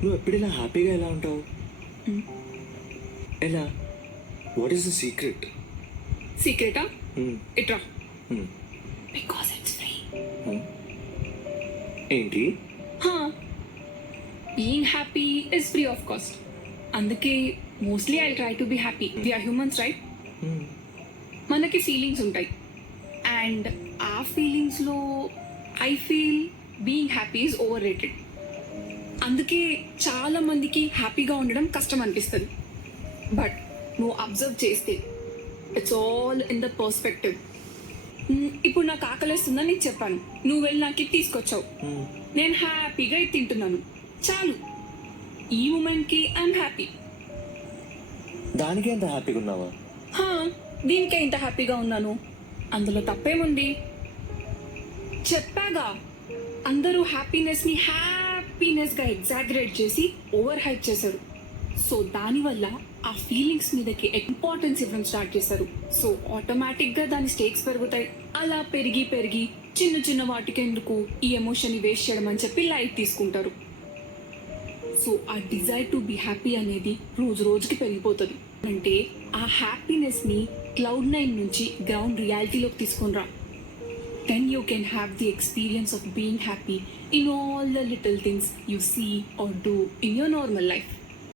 నువ్వు ఎప్పుడైనా హ్యాపీగా ఎలా ఉంటావు? ఎలా? What is the secret? సీక్రెటా? ఇట్రా. Because it's free. ఏంటి? Being happy is free of cost. అందుకే mostly I try to be happy. We are humans, right? మనకి ఫీలింగ్స్ ఉంటాయి అండ్ ఆ ఫీలింగ్స్లో I feel being happy is overrated. అందుకే చాలా మందికి హ్యాపీగా ఉండడం కష్టం అనిపిస్తుంది. బట్ నువ్వు అబ్జర్వ్ చేస్తే it's all in the perspective. ఇప్పుడు నాకు ఆకలిస్తుందని నీకు చెప్పాను, నువ్వు వెళ్ళి నాకు ఇది తీసుకొచ్చావు, నేను హ్యాపీగా ఇది తింటున్నాను, చాలు. ఈ మూమెంట్కి ఐఎమ్ హ్యాపీ. దానికే ఎంత హ్యాపీగా ఉన్నావా? దీనికే ఇంత హ్యాపీగా ఉన్నాను, అందులో తప్పేముంది? చెప్పాగా, అందరూ హ్యాపీనెస్ని హ్యాపీనెస్గా ఎగ్జాగరేట్ చేసి ఓవర్ హైప్ చేశారు. సో దానివల్ల ఆ ఫీలింగ్స్ మీదకి ఇంపార్టెన్స్ ఇవ్వడం స్టార్ట్ చేశారు. సో ఆటోమేటిక్గా దాని స్టేక్స్ పెరుగుతాయి. అలా పెరిగి పెరిగి చిన్న చిన్న వాటికి ఎందుకు ఈ ఎమోషన్ని వేస్ట్ చేయడం అని చెప్పి లైట్ తీసుకుంటారు. సో ఆ డిజైర్ టు బీ హ్యాపీ అనేది రోజు రోజుకి పెరిగిపోతుంది. అంటే ఆ హ్యాపీనెస్ని Cloud9 నుంచి గ్రౌండ్ రియాలిటీలోకి తీసుకుని రా. Then you can have the experience of being happy in all the little things you see or do in your normal life.